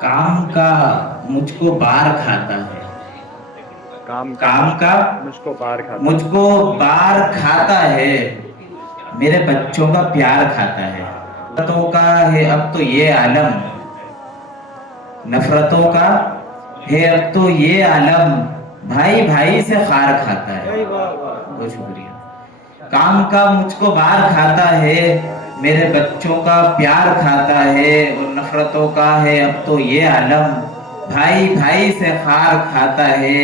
کام کا مجھ کو بار کھاتا ہے، کام کام کا مجھ کو بار کھاتا مجھ کو بار کھاتا ہے، میرے بچوں کا پیار کھاتا ہے۔ نفرتوں کا ہے اب تو یہ عالم، نفرتوں کا ہے اب تو یہ عالم، بھائی بھائی سے خار کھاتا ہے۔ بہت شکریہ۔ کام کا مجھ کو بار کھاتا ہے، میرے بچوں کا پیار کھاتا ہے، اور نفرتوں کا ہے اب تو یہ عالم، بھائی بھائی سے خار کھاتا ہے۔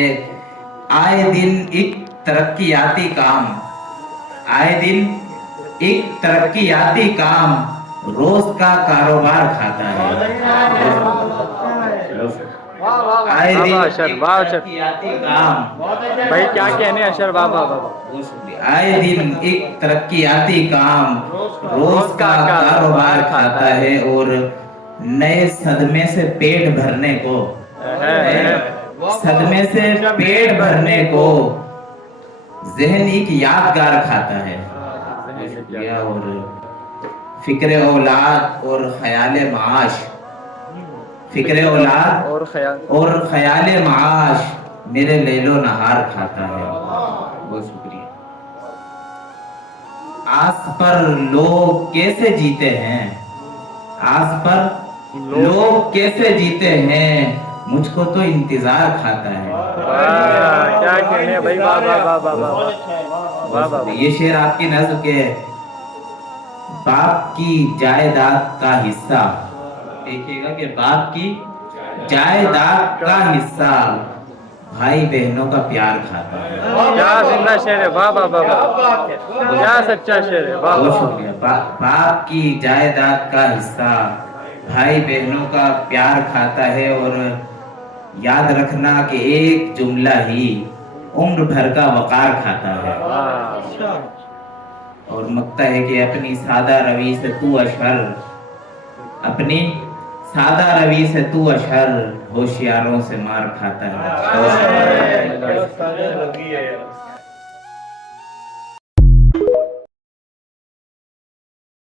آئے دن ایک ترقیاتی کام، آئے دن ایک ترقیاتی کام، روز کا کاروبار کھاتا ہے۔ آئے واہ دن واہ اشر، ایک واہ اشر ترقیاتی کام، بھائی کیا کہنے اشر، واہ واہ واہ واہ۔ بہت شکریہ۔ آئے دن ایک ترقیاتی کام، روز کا کاروبار کھاتا ہے، اور نئے صدمے سے پیٹ بھرنے کو، نئے صدمے سے پیٹ بھرنے کو ذہن ایک یادگار کھاتا ہے۔ بہت شکریہ۔ اور فکر اولاد اور خیال معاش، فکر اولاد اور خیال اور خیال معاش میرے لیل و نہار کھاتا ہے۔ بہت شکریہ۔ آس پر لوگ کیسے جیتے ہیں، آس پر لوگ کیسے جیتے ہیں، مجھ کو تو انتظار کھاتا ہے۔ کیا کہنے بھائی، واہ واہ واہ واہ واہ واہ واہ واہ۔ یہ شعر آپ کی نظم کے باپ کی جائیداد کا حصہ، دیکھیے گا کہ باپ کی جائیداد کا حصہ بھائی بہنوں کا پیار کھاتا ہے۔ کیا زندہ شعر ہے، واہ واہ واہ واہ، کیا سچا شعر ہے، واہ بہت واہ۔ شکریہ۔ باپ کی جائیداد کا حصہ بھائی بہنوں کا پیار کھاتا ہے، اور یاد رکھنا کہ ایک جملہ ہی عمر بھر کا وقار کھاتا ہے۔ اور مکتا ہے کہ اپنی سادہ روی سے تو اشہر، اپنی سادہ روی سے تو اشہر، ہوشیاروں سے مار کھاتا ہے۔